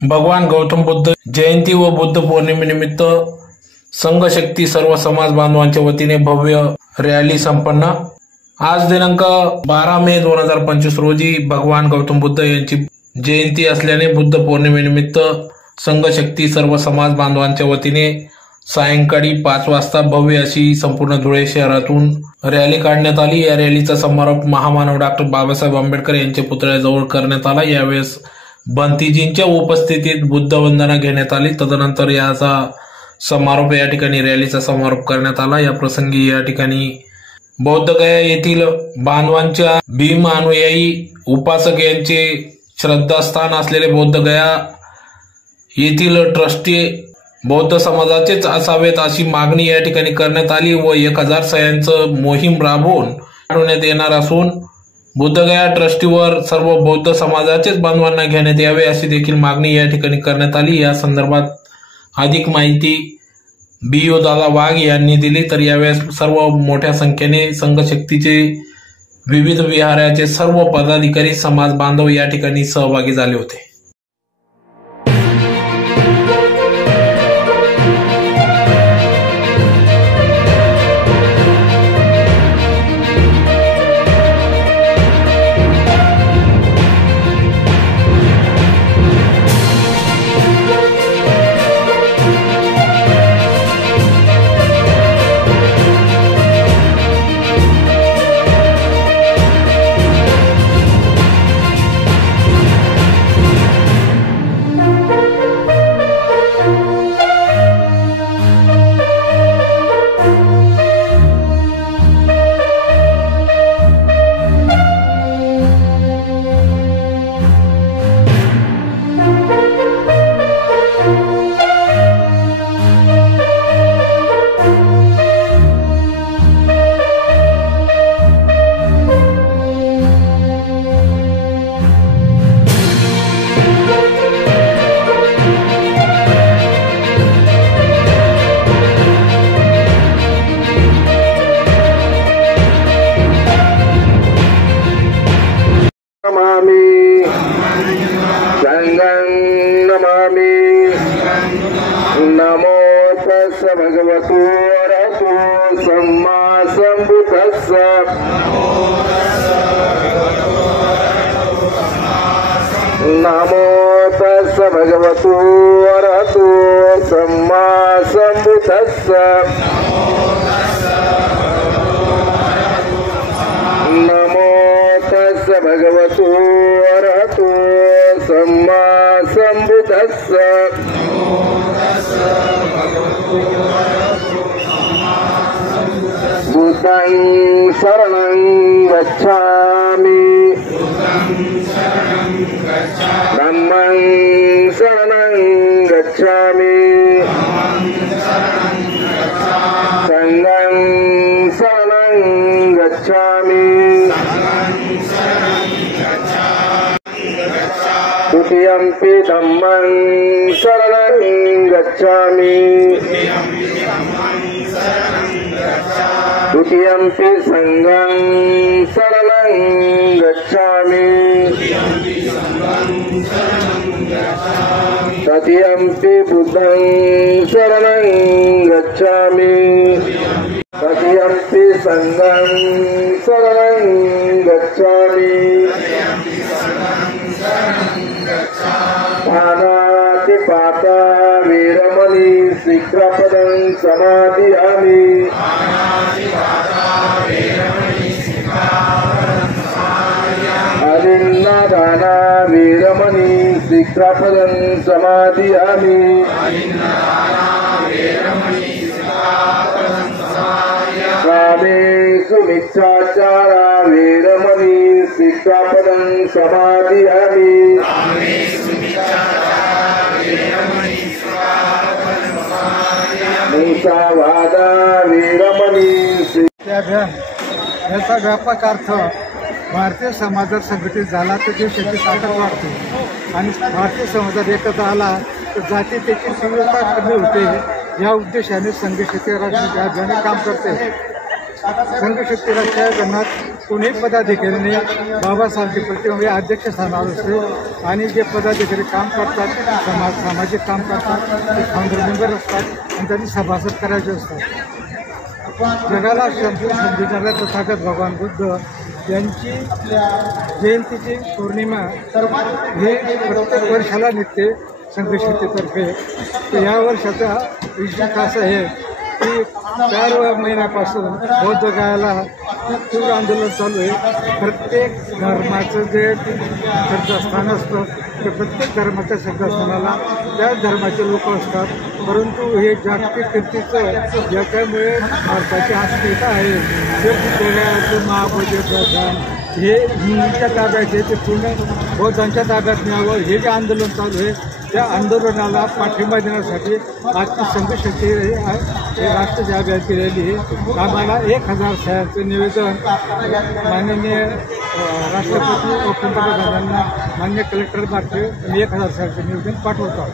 भगवान गौतम बुद्ध जयंती व बुद्ध पौर्णिमेनिमित्त संघशक्ती सर्व समाज बांधवांच्या वतीने भव्य रॅली संपन्न। आज दिनांक 12 मे 2025 रोजी भगवान गौतम बुद्ध यांची जयंती असल्याने बुद्ध पौर्णिमेनिमित्त संघशक्ती सर्व समाज बांधवांच्या वतीने सायंकाळी 5 वाजता भव्य अशी संपूर्ण धुळे शहरातून रॅली काढण्यात आली। या रॅलीचा समारोप महामानव डॉक्टर बाबासाहेब आंबेडकर यांच्या पुतळ्याजवळ करण्यात आला। यावेळेस बंतीजींच्या उपस्थितीत बुद्ध वंदना घेण्यात आली। तदनंतर याचा समारोप या ठिकाणी रॅलीचा समारोप करण्यात आला। या प्रसंगी या ठिकाणी बौद्धगया येथील बांधवांच्या भीम अनुयायी उपासक यांचे श्रद्धास्थान असलेले बौद्धगया येथील ट्रस्टी बौद्ध समाजाचेच असावेत अशी मागणी या ठिकाणी करण्यात आली व 1000 सह्यांचं मोहीम राबवण्यात येणार असून बुद्धगया ट्रस्टीवर सर्व बौद्ध समाजाचेच बांधवांना घेण्यात यावे अशी देखील मागणी या ठिकाणी करण्यात आली। या संदर्भात अधिक माहिती BO दादा वाघ यांनी दिली। तर यावेळेस सर्व मोठ्या संख्येने संघशक्तीचे विविध विहाराचे सर्व पदाधिकारी समाज बांधव या ठिकाणी सहभागी झाले होते। नमो तस् भगवतो अरहतो सम्मा सम्बुद्धस्स। नमो तस् भगवतो अरहतो सम्मा सम्बुद्धस्स। नमो तस् भगवतो अरहतो सम्मा सम्बुद्धस्स। बुद्धं शरणं गच्छामि धम्मं शरणं गच्छामि संघं शरणं गच्छामि तुतीयंपि धम्मं शरणं गच्छामि तुतीयंपि संघं शरणं गच्छामि ततीयंपि बुद्धं शरणं गच्छामि ततीयंपि संघं शरणं गच्छामि पानातिपाता वीरमणि शिक्षापदं समादियामि। अदिन्नादाना वीरमणि शिक्षापदं समादियामि। कामेषु मिथ्याचारा वीरमणि शिक्षापदं समादियामि। मुसावादा वीरमणि। याचा व्यापक अर्थ भारतीय समाजात संघटित झाला तर देशाची ताकद वाढते आणि भारतीय समाजात एकत्र आला तर जातीतेची तीव्रता कमी होते। या उद्देशाने संघशक्ती राजनीती अभियान काम करते। संघशक्ती राष्ट्रीय गणात कोणीही पदाधिकाऱ्याने बाबासाहेबांची प्रतिमा अध्यक्षस्थानावर असते आणि जे पदाधिकारी काम करतात सामाजिक काम करतात ते फाउंडर मेंबर असतात आणि त्यांनी सभासद करायचे असतात। जगाला समजणाऱ्या तथागत भगवान बुद्ध यांची जयंतीची पौर्णिमा हे प्रत्येक वर्षाला निघते संघशक्तीतर्फे। तर या वर्षाचा विशेष असं आहे की 4 महिन्यापासून बौद्ध गायाला तीव्र आंदोलन चालू आहे। प्रत्येक धर्माचं जे श्रद्धास्थान असतं ते प्रत्येक धर्माच्या श्रद्धास्थानाला त्याच धर्माचे लोक असतात, परंतु हे जागतिक कीर्तीचं ज्याच्यामुळे भारताची अस्मिता आहे ते बुद्धगयाचं महाबोधी प्रधान हे हिंदूंच्या ताब्यात आहे, ते पूर्ण बौद्धांच्या ताब्यात न्यावं हे जे आंदोलन चालू आहे त्या आंदोलनाला पाठिंबा देण्यासाठी आजची संघशक्ती हे राष्ट्रीय अभियान केलेली आहे। आम्हाला 1000 सह्यांचं निवेदन माननीय राष्ट्रपती व पंतप्रधानांना मान्य कलेक्टर मार्फत 1000 सह्यांचं निवेदन पाठवतो।